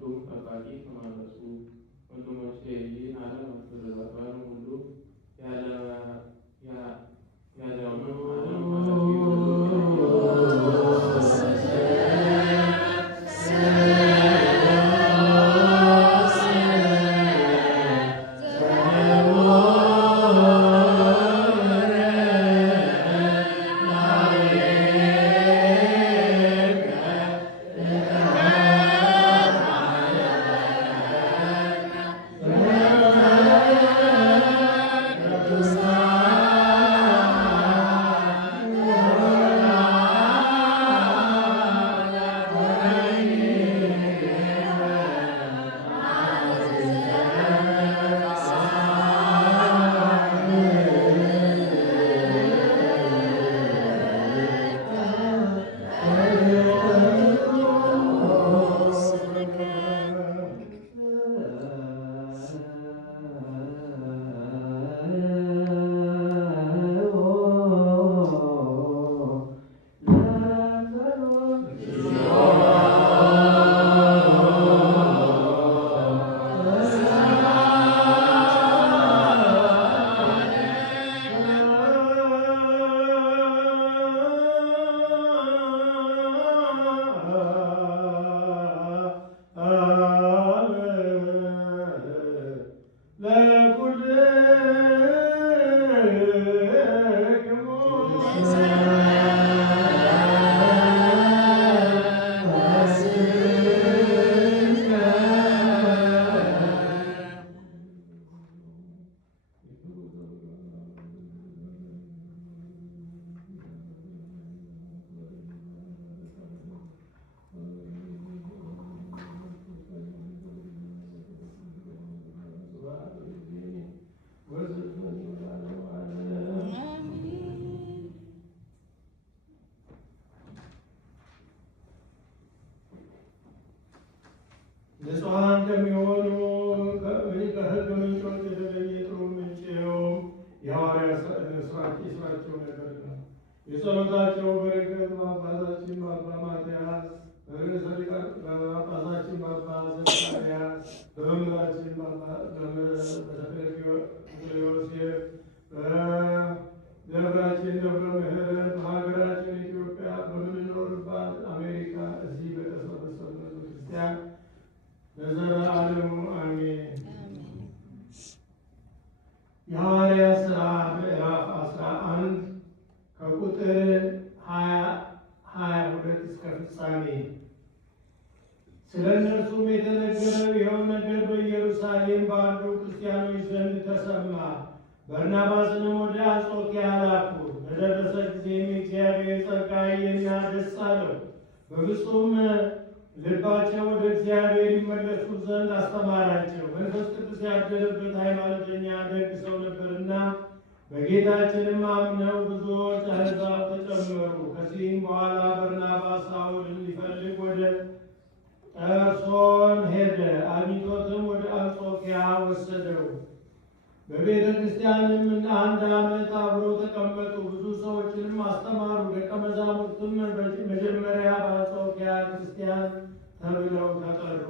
ፍጹም ጠባቂ ተማረሱ። ወንድሞቼ ይህን ዓለም አትዘባበሩ ሁሉ ያለውንም ዓለም ንጹሐን ከሚሆኑ ከሕግ ምንጮች የተገኘ ጥሩ ምንጭ ይኸውም የሐዋርያት ስራቸው ነገር ነው። የጸሎታቸው በረከት በአባታችን በአባ ማትያስ በርዕሰ ሊቃነ ጳጳሳችን በአባ ዘካርያስ በመምህራችን በተክለ ዮሴፍ በደብራችን ደብረ ምሕረት በሀገራችን ኢትዮጵያ በምንኖርባት አሜሪካ እዚህ በተሰበሰብነው ክርስቲያን ለዘላለሙ አሜን። የሐዋርያት ሥራ ምዕራፍ 11 ከቁጥር 22 እስከ ፍጻሜ። ስለ እነርሱም የተነገረው ይኸው ነገር በኢየሩሳሌም ባሉ ክርስቲያኖች ዘንድ ተሰማ። በርናባስንም ወደ አንጾኪያ ላኩት። በደረሰ ጊዜም የእግዚአብሔር ጸጋ አየና ደስ አለው። በፍጹም ልባቸው ወደ እግዚአብሔር ይመለሱ ዘንድ አስተማራቸው። መንፈስ ቅዱስ ያደረበት ሃይማኖተኛ ደግ ሰው ነበርና በጌታችንም አምነው ብዙዎች አሕዛብ ተጨመሩ። ከዚህም በኋላ በርናባስ ሳውልን ሊፈልግ ወደ ጠርሶን ሄደ። አግኝቶትም ወደ አንጾኪያ ወሰደው። በቤተ ክርስቲያንም አንድ ዓመት አብረው ተቀመጡ። ብዙ ሰዎችንም አስተማሩ። ደቀ መዛሙርትም መጀመሪያ በአንጾኪያ ክርስቲያን ተብለው ተጠሩ።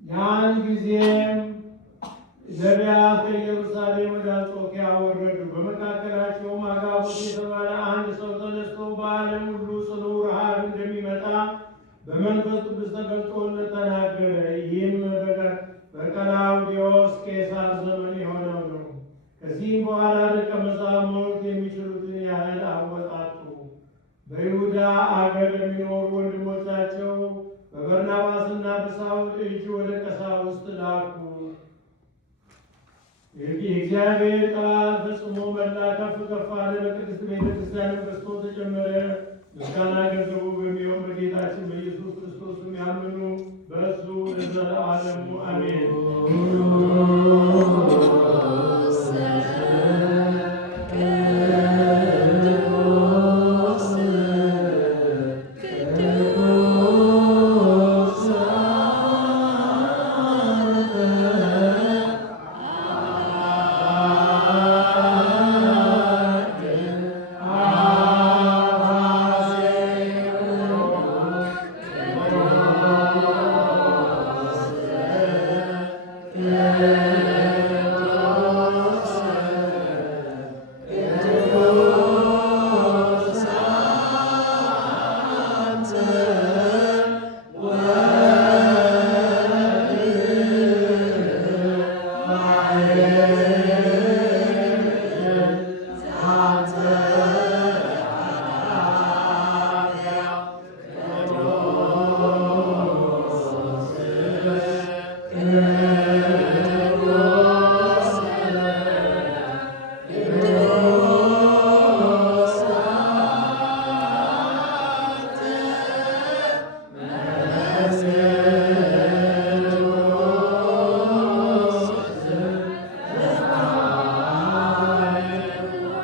ያን ጊዜም ነቢያት ከኢየሩሳሌም ወደ አንጾኪያ ወረዱ። በመካከላቸውም አጋቦስ የተባለ አንድ ሰው ተነስቶ በዓለም ሁሉ ጽኑ ረሃብ እንደሚመጣ በመንፈስ ቅዱስ ተገልጦለት ተናገረ። ይህም በቀላውዴዎስ ቄሳር ዘመን የሆነው ነው። ከዚህም በኋላ ደቀ መዛሙርት የሚችሉትን ያህል አወጣጡ። በይሁዳ አገር የሚኖሩ ወንድሞቻቸው በበርናባስና በሳውል እጅ ወደ ቀሳውስት ላኩ። የእግዚአብሔር ቃል ፈጽሞ መላ፣ ከፍ ከፍ አለ። በቅድስት ቤተ ክርስቲያን በዝቶ ተጨመረ። ምስጋና ገንዘቡ በሚሆን በጌታችን በኢየሱስ ክርስቶስ ያመኑ በእሱ ለዘላለሙ አሜን።